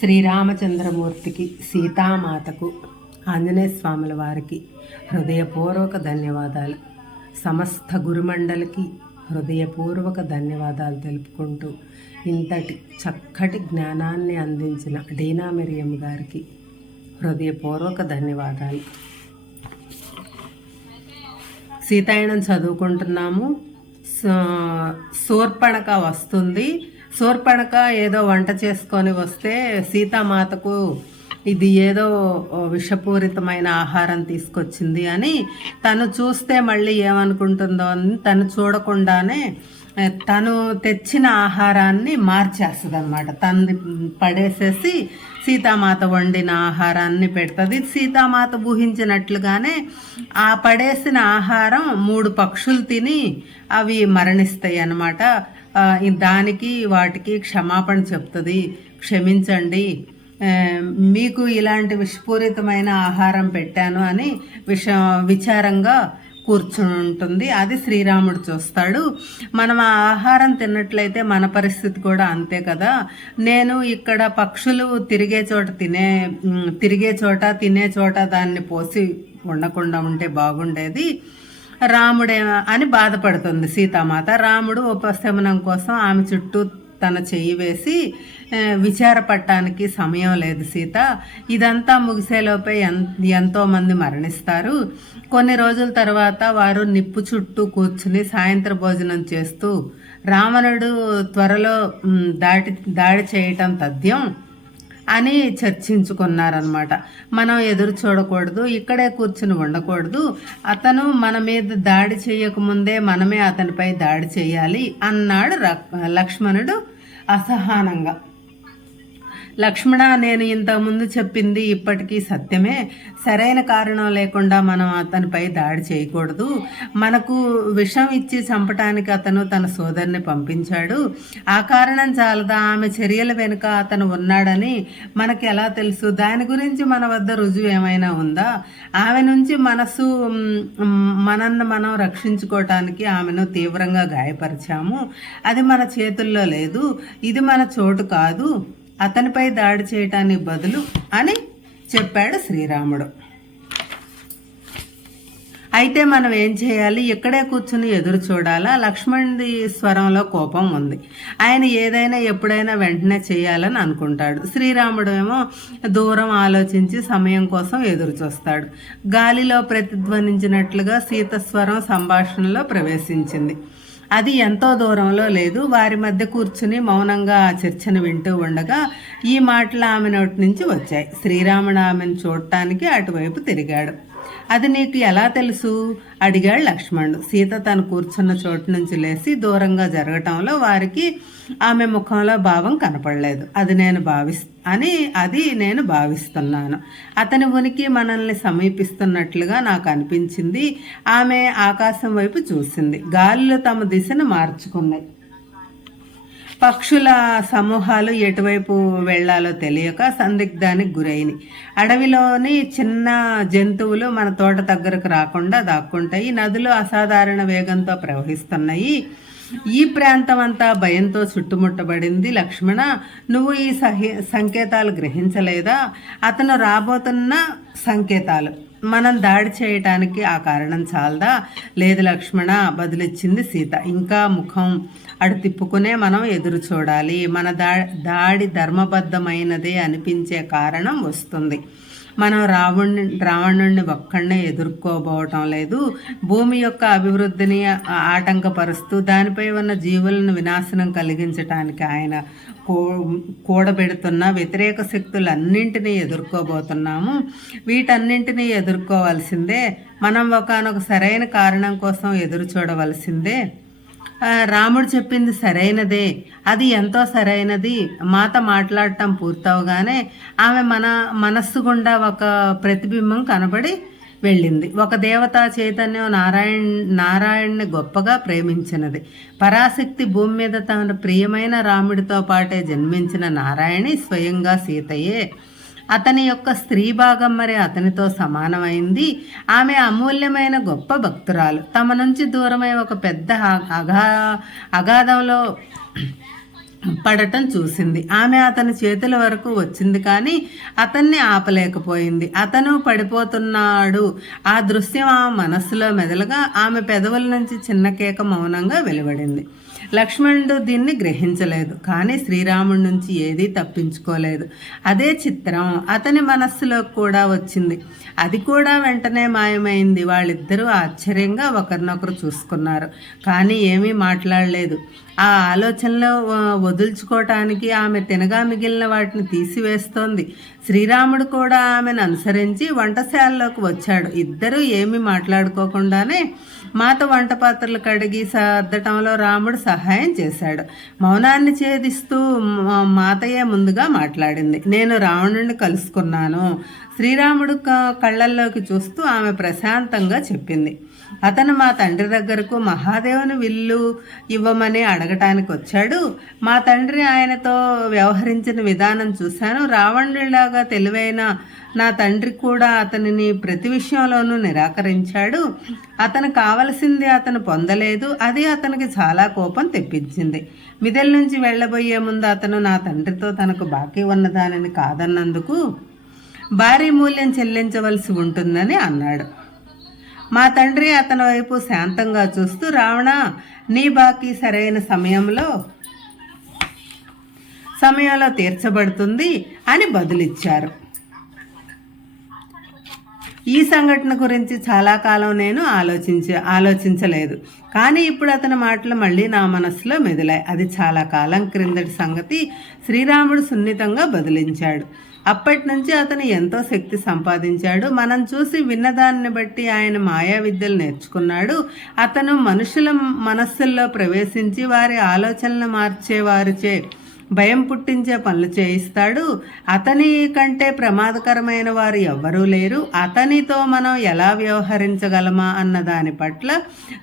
శ్రీరామచంద్రమూర్తికి, సీతామాతకు, ఆంజనేయ స్వాముల వారికి హృదయపూర్వక ధన్యవాదాలు. సమస్త గురుమండలికి హృదయపూర్వక ధన్యవాదాలు తెలుపుకుంటూ ఇంతటి చక్కటి జ్ఞానాన్ని అందించిన డీనా మిరియం గారికి హృదయపూర్వక ధన్యవాదాలు. సీతాయనం చదువుకుంటున్నాము. శూర్పణఖ వస్తుంది. శూర్పణఖ ఏదో వంట చేసుకొని వస్తే సీతామాతకు ఇది ఏదో విషపూరితమైన ఆహారం తీసుకొచ్చింది అని తను చూస్తే మళ్ళీ ఏమనుకుంటుందో అని తను చూడకుండానే తను తెచ్చిన ఆహారాన్ని మార్చేస్తుంది అనమాట. తను పడేసేసి సీతామాత వండిన ఆహారాన్ని పెడుతుంది. సీతామాత ఊహించినట్లుగానే ఆ పడేసిన ఆహారం 3 పక్షులు తిని అవి మరణిస్తాయి అన్నమాట. దానికి వాటికి క్షమాపణ చెప్తుంది. క్షమించండి, మీకు ఇలాంటి విషపూరితమైన ఆహారం పెట్టాను అని విచారంగా కూర్చుని ఉంటుంది. అది శ్రీరాముడు చూస్తాడు. మనం ఆ ఆహారం తిన్నట్లయితే మన పరిస్థితి కూడా అంతే కదా. నేను ఇక్కడ పక్షులు తిరిగే చోట తినే చోట దాన్ని పోసి ఉండకుండా ఉంటే బాగుండేది రాముడే అని బాధపడుతుంది సీతామాత. రాముడు ఉపశమనం కోసం ఆమె చుట్టూ తన చెయ్యి వేసి విచారపడటానికి సమయం లేదు సీత, ఇదంతా ముగిసేలోపే ఎంతోమంది మరణిస్తారు. కొన్ని రోజుల తర్వాత వారు నిప్పు చుట్టూ కూర్చుని సాయంత్ర భోజనం చేస్తూ రావణుడు త్వరలో దాడి చేయటం తథ్యం అని చర్చించుకున్నారనమాట. మనం ఎదురు చూడకూడదు, ఇక్కడే కూర్చుని ఉండకూడదు, అతను మన మీద దాడి చేయకముందే మనమే అతనిపై దాడి చేయాలి అన్నాడు లక్ష్మణుడు అసహనంగా. లక్ష్మణ, నేను ఇంతకుముందు చెప్పింది ఇప్పటికీ సత్యమే. సరైన కారణం లేకుండా మనం అతనిపై దాడి చేయకూడదు. మనకు విషం ఇచ్చి చంపటానికి అతను తన సోదరిని పంపించాడు. ఆ కారణం చాలదా ఆమె చర్యల వెనుక అతను ఉన్నాడని మనకి ఎలా తెలుసు? దాని గురించి మన వద్ద రుజువు ఏమైనా ఉందా? ఆమె నుంచి మనల్ని మనం రక్షించుకోవటానికి ఆమెను తీవ్రంగా గాయపరిచాము. అది మన చేతుల్లో లేదు. ఇది మన చోటు కాదు అతనిపై దాడి చేయటానికి బదులు అని చెప్పాడు శ్రీరాముడు. అయితే మనం ఏం చేయాలి? ఇక్కడే కూర్చుని ఎదురు చూడాలా? లక్ష్మణుడి స్వరంలో కోపం ఉంది. ఆయన ఏదైనా ఎప్పుడైనా వెంటనే చేయాలని అనుకుంటాడు. శ్రీరాముడు ఏమో దూరం ఆలోచించి సమయం కోసం ఎదురు చూస్తాడు. గాలిలో ప్రతిధ్వనించినట్లుగా సీత స్వరం సంభాషణలో ప్రవేశించింది. అది ఎంతో దూరంలో లేదు. వారి మధ్య కూర్చుని మౌనంగా ఆ చర్చను వింటూ ఉండగా ఈ మాటలు ఆమె నోటి నుంచి వచ్చాయి. శ్రీరాముడు ఆమెను చూడటానికి అటువైపు తిరిగాడు. అది నీకు ఎలా తెలుసు? అడిగాడు లక్ష్మణుడు. సీత తను కూర్చున్న చోటు నుంచి లేచి దూరంగా జరగటంలో వారికి ఆమె ముఖంలో భావం కనపడలేదు. అది నేను భావిస్తున్నాను. అతని ఉనికి మనల్ని సమీపిస్తున్నట్లుగా నాకు అనిపించింది. ఆమె ఆకాశం వైపు చూసింది. గాలులు తమ దిశను మార్చుకున్నాయి. పక్షుల సమూహాలు ఎటువైపు వెళ్లాలో తెలియక సందిగ్ధానికి గురైనవి. అడవిలోని చిన్న జంతువులు మన తోట దగ్గరకు రాకుండా దాక్కుంటాయి. నదులు అసాధారణ వేగంతో ప్రవహిస్తున్నాయి. ఈ ప్రాంతం అంతా భయంతో చుట్టుముట్టబడింది. లక్ష్మణ, నువ్వు ఈ సంకేతాలు గ్రహించలేదా? అతను రాబోతున్న సంకేతాలు. మనం దాడి చేయటానికి ఆ కారణం చాలదా? లేదు లక్ష్మణ, బదులిచ్చింది సీత. ఇంకా ముఖం అడు తిప్పుకునే మనం ఎదురు చూడాలి. మన దాడి ధర్మబద్ధమైనదే అనిపించే కారణం వస్తుంది. మనం రావణుణ్ణి ఒక్కడనే ఎదుర్కోబోవటం లేదు. భూమి యొక్క అభివృద్ధిని ఆటంకపరుస్తూ దానిపై ఉన్న జీవులను వినాశనం కలిగించటానికి ఆయన కూడబెడుతున్న వ్యతిరేక శక్తులన్నింటినీ ఎదుర్కోబోతున్నాము. వీటన్నింటినీ ఎదుర్కోవాల్సిందే. మనం ఒకానొక సరైన కారణం కోసం ఎదురు చూడవలసిందే. రాముడు చెప్పింది సరైనదే. అది ఎంతో సరైనది. మాత మాట్లాడటం పూర్తవగానే ఆమె మనస్సు గుండా ఒక ప్రతిబింబం కనబడి వెళ్ళింది. ఒక దేవతా చైతన్యం నారాయణ్ణి గొప్పగా ప్రేమించినది. పరాశక్తి భూమి మీద తన ప్రియమైన రాముడితో పాటే జన్మించిన నారాయణి స్వయంగా సీతయే. అతని యొక్క స్త్రీ భాగం మరి అతనితో సమానమైంది. ఆమె అమూల్యమైన గొప్ప భక్తురాలు. తమ నుంచి దూరమై ఒక పెద్ద అగాధంలో పడటం చూసింది. ఆమె అతని చేతుల వరకు వచ్చింది కానీ అతన్ని ఆపలేకపోయింది. అతను పడిపోతున్నాడు. ఆ దృశ్యం ఆమె మనస్సులో మెదలగా ఆమె పెదవుల నుంచి చిన్న కేక మౌనంగా వెలువడింది. లక్ష్మణుడు దీన్ని గ్రహించలేదు, కానీ శ్రీరాముడి నుంచి ఏదీ తప్పించుకోలేదు. అదే చిత్రం అతని మనస్సులో కూడా వచ్చింది. అది కూడా వెంటనే మాయమైంది. వాళ్ళిద్దరూ ఆశ్చర్యంగా ఒకరినొకరు చూసుకున్నారు, కానీ ఏమీ మాట్లాడలేదు. ఆ ఆలోచనలో వదుల్చుకోవటానికి ఆమె తినగా మిగిలిన వాటిని తీసివేస్తోంది. శ్రీరాముడు కూడా ఆమెను అనుసరించి వంటశాలలోకి వచ్చాడు. ఇద్దరూ ఏమీ మాట్లాడుకోకుండానే మాత వంట పాత్రలు కడిగి సర్దటంలో రాముడు సహాయం చేశాడు. మౌనాన్ని ఛేదిస్తూ మాతయ్య ముందుగా మాట్లాడింది. నేను రావణుడిని కలుసుకున్నాను. శ్రీరాముడు కళ్ళల్లోకి చూస్తూ ఆమె ప్రశాంతంగా చెప్పింది. అతను మా తండ్రి దగ్గరకు మహాదేవుని విల్లు ఇవ్వమని అడగటానికి వచ్చాడు. మా తండ్రి ఆయనతో వ్యవహరించిన విధానం చూశాను. రావణుడిలాగా తెలివైన నా తండ్రి కూడా అతనిని ప్రతి విషయంలోనూ నిరాకరించాడు. అతను కావలసింది అతను పొందలేదు. అది అతనికి చాలా కోపం తెప్పించింది. మిథిల నుంచి వెళ్ళబోయే ముందు అతను నా తండ్రితో తనకు బాకీ ఉన్నదానిని కాదన్నందుకు భారీ మూల్యం చెల్లించవలసి ఉంటుందని అన్నాడు. మా తండ్రి అతని వైపు శాంతంగా చూస్తూ, రావణ, నీ బాకీ సరైన సమయంలో తీర్చబడుతుంది అని బదులిచ్చారు. ఈ సంఘటన గురించి చాలా కాలం నేను ఆలోచించలేదు, కానీ ఇప్పుడు అతని మాటలు మళ్ళీ నా మనసులో మెదిలాయి. అది చాలా కాలం క్రిందటి సంగతి. శ్రీరాముడు సున్నితంగా బదిలించాడు. అప్పటి నుంచి అతను ఎంతో శక్తి సంపాదించాడు. మనం చూసి విన్నదాన్ని బట్టి ఆయన మాయా విద్యలు నేర్చుకున్నాడు. అతను మనుషుల మనస్సుల్లో ప్రవేశించి వారి ఆలోచనలు మార్చేవారిచే భయం పుట్టించే పనులు చేయిస్తాడు. అతని కంటే ప్రమాదకరమైన వారు ఎవ్వరూ లేరు. అతనితో మనం ఎలా వ్యవహరించగలమా అన్న దాని పట్ల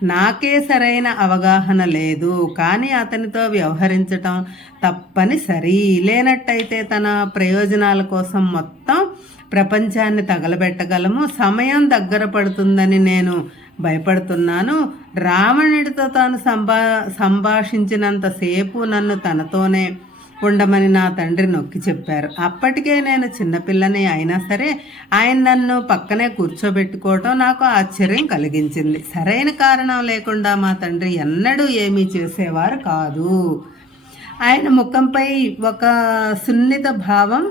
నాకే సరైన అవగాహన లేదు, కానీ అతనితో వ్యవహరించటం తప్పనిసరి. లేనట్టయితే తన ప్రయోజనాల కోసం మొత్తం ప్రపంచాన్ని తగలబెట్టగలము. సమయం దగ్గర పడుతుందని నేను భయపడుతున్నాను. రావణుడితో తాను సంభాషించినంతసేపు నన్ను తనతోనే ఉండమని నా తండ్రి నొక్కి చెప్పారు. అప్పటికే నేను చిన్నపిల్లని అయినా సరే ఆయన నన్ను పక్కనే కూర్చోబెట్టుకోవటం నాకు ఆశ్చర్యం కలిగించింది. సరైన కారణం లేకుండా మా తండ్రి ఎన్నడూ ఏమీ చేసేవారు కాదు. ఆయన ముఖంపై ఒక సున్నిత భావం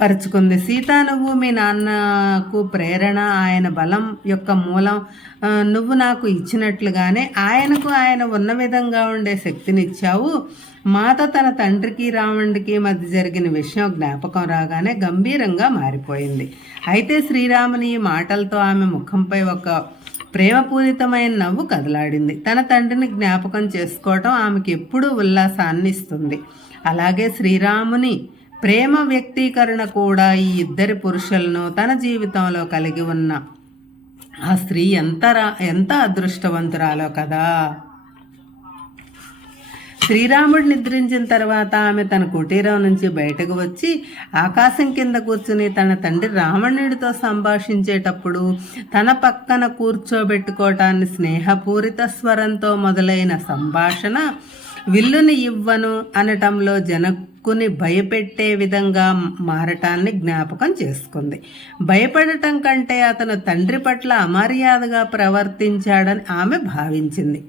పరుచుకుంది. సీత, నువ్వు మీ నాన్నకు ప్రేరణ, ఆయన బలం యొక్క మూలం నువ్వు నాకు ఇచ్చినట్లుగానే ఆయనకు ఆయన ఉన్న విధంగా ఉండే శక్తినిచ్చావు. మాత తన తండ్రికి రావణుడికి మధ్య జరిగిన విషయం జ్ఞాపకం రాగానే గంభీరంగా మారిపోయింది. అయితే శ్రీరాముని ఈ మాటలతో ఆమె ముఖంపై ఒక ప్రేమపూరితమైన నవ్వు కదలాడింది. తన తండ్రిని జ్ఞాపకం చేసుకోవటం ఆమెకి ఎప్పుడూ ఉల్లాసాన్ని ఇస్తుంది. అలాగే శ్రీరాముని ప్రేమ వ్యక్తీకరణ కూడా ఈ ఇద్దరి పురుషులను తన జీవితంలో కలిగి ఉన్న ఆ స్త్రీ ఎంత అదృష్టవంతురాలో కదా. శ్రీరాముడు నిద్రించిన తర్వాత ఆమె తన కుటీరం నుంచి బయటకు వచ్చి ఆకాశం కింద కూర్చుని తన తండ్రి రావణుడితో సంభాషించేటప్పుడు తన పక్కన కూర్చోబెట్టుకోవటాన్ని స్నేహపూరిత స్వరంతో మొదలైన సంభాషణ విల్లుని ఇవ్వను అనటంలో జనకుని భయపెట్టే విధంగా మారటాన్ని జ్ఞాపకం చేసుకుంది. భయపడటం కంటే అతను తండ్రి పట్ల అమర్యాదగా ప్రవర్తించాడని ఆమె భావించింది.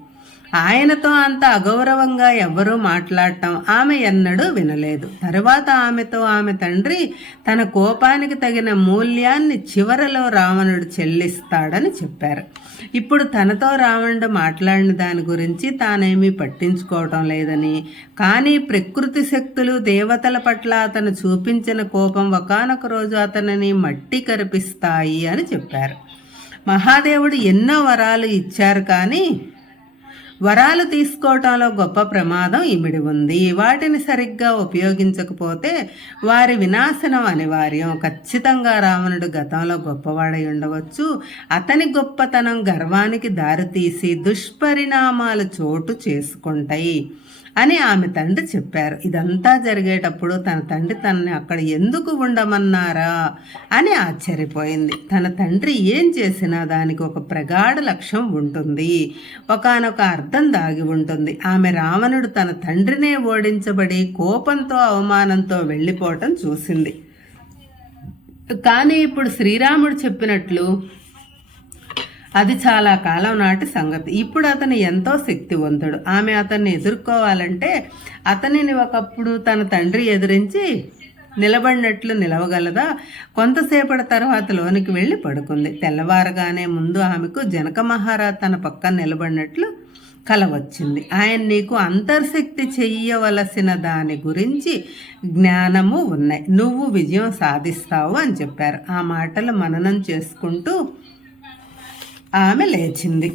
ఆయనతో అంత అగౌరవంగా ఎవ్వరూ మాట్లాడటం ఆమె ఎన్నడూ వినలేదు. తరువాత ఆమెతో ఆమె తండ్రి తన కోపానికి తగిన మూల్యాన్ని చివరలో రావణుడు చెల్లిస్తాడని చెప్పారు. ఇప్పుడు తనతో రావణుడు మాట్లాడిన దాని గురించి తానేమీ పట్టించుకోవటం లేదని, కానీ ప్రకృతి శక్తులు దేవతల పట్ల అతను చూపించిన కోపం ఒకానొక రోజు అతనిని మట్టి కరిపిస్తాయి అని చెప్పారు. మహాదేవుడు ఎన్నో వరాలు ఇచ్చారు, కానీ వరాలు తీసుకోవటంలో గొప్ప ప్రమాదం ఇమిడి ఉంది. వాటిని సరిగ్గా ఉపయోగించకపోతే వారి వినాశనం అనివార్యం. ఖచ్చితంగా రావణుడు గతంలో గొప్పవాడై ఉండవచ్చు. అతని గొప్పతనం గర్వానికి దారితీసి దుష్పరిణామాలు చోటు చేసుకుంటాయి. అని ఆమె తండ్రి చెప్పారు. ఇదంతా జరిగేటప్పుడు తన తండ్రి తనని అక్కడ ఎందుకు ఉండమన్నారా అని ఆశ్చర్యపోయింది. తన తండ్రి ఏం చేసినా దానికి ఒక ప్రగాఢ లక్ష్యం ఉంటుంది, ఒకానొక అర్థం దాగి ఉంటుంది. ఆమె రావణుడు తన తండ్రినే ఓడించబడి కోపంతో అవమానంతో వెళ్ళిపోవటం చూసింది. కానీ ఇప్పుడు శ్రీరాముడు చెప్పినట్లు అది చాలా కాలం నాటి సంగతి. ఇప్పుడు అతను ఎంతో శక్తివంతుడు. ఆమె అతన్ని ఎదుర్కోవాలంటే అతనిని ఒకప్పుడు తన తండ్రి ఎదిరించి నిలబడినట్లు నిలవగలదా? కొంతసేపటి తర్వాత లోనికి వెళ్ళి పడుకుంది. తెల్లవారగానే ముందు ఆమెకు జనక మహారాజ్ తన పక్కన నిలబడినట్లు కల వచ్చింది. ఆయన నీకు అంతర్శక్తి చెయ్యవలసిన దాని గురించి జ్ఞానము ఉన్నాయి, నువ్వు విజయం సాధిస్తావు అని చెప్పారు. ఆ మాటలు మననం చేసుకుంటూ ఆమె లేచింది.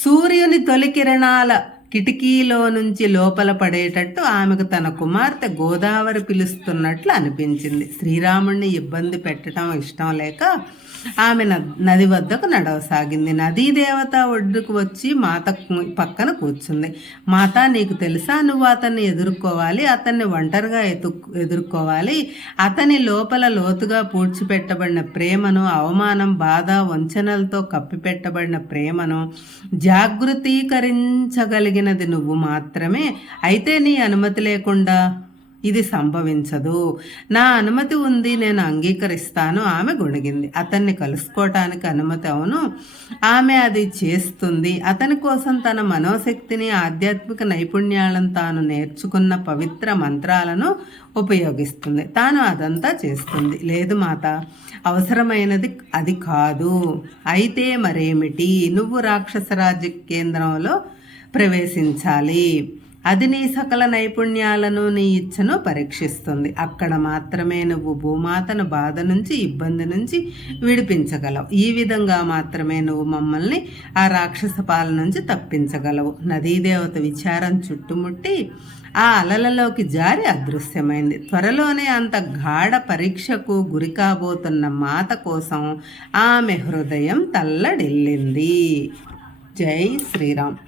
సూర్యుని తొలి కిరణాల కిటికీలో నుంచి లోపల పడేటట్టు ఆమెకు తన కుమార్తె గోదావరి పిలుస్తున్నట్లు అనిపించింది. శ్రీరాముడిని ఇబ్బంది పెట్టడం ఇష్టం లేక ఆమె నది వద్దకు నడవసాగింది. నదీ దేవత ఒడ్డుకు వచ్చి మాత పక్కన కూర్చుంది. మాత, నీకు తెలుసా, నువ్వు అతన్ని ఎదుర్కోవాలి, అతన్ని ఒంటరిగా ఎదుర్కోవాలి. అతని లోపల లోతుగా పూడ్చిపెట్టబడిన ప్రేమను, అవమానం, బాధ, వంచనలతో కప్పిపెట్టబడిన ప్రేమను జాగృతీకరించగలిగినది నువ్వు మాత్రమే. అయితే నీ అనుమతి లేకుండా ఇది సంభవించదు. నా అనుమతి ఉంది, నేను అంగీకరిస్తాను. ఆమె గొణిగింది. అతన్ని కలుసుకోవటానికి అనుమతి? అవును, ఆమె అది చేస్తుంది. అతని కోసం తన మనోశక్తిని, ఆధ్యాత్మిక నైపుణ్యాలను, తాను నేర్చుకున్న పవిత్ర మంత్రాలను ఉపయోగిస్తుంది. తాను అదంతా చేస్తుంది. లేదు మాత, అవసరమైనది అది కాదు. అయితే మరేమిటి? నువ్వు రాక్షస రాజ్య కేంద్రంలో ప్రవేశించాలి. అది నీ సకల నైపుణ్యాలను, నీ ఇచ్చను పరీక్షిస్తుంది. అక్కడ మాత్రమే నువ్వు భూమాతను బాధ నుంచి, ఇబ్బంది నుంచి విడిపించగలవు. ఈ విధంగా మాత్రమే నువ్వు మమ్మల్ని ఆ రాక్షస పాలన నుంచి తప్పించగలవు. నదీదేవత విచారం చుట్టుముట్టి ఆ అలలలోకి జారి అదృశ్యమైంది. త్వరలోనే అంత గాఢ పరీక్షకు గురి కాబోతున్న మాత కోసం ఆమె హృదయం తల్లడిల్లింది. జై శ్రీరామ్.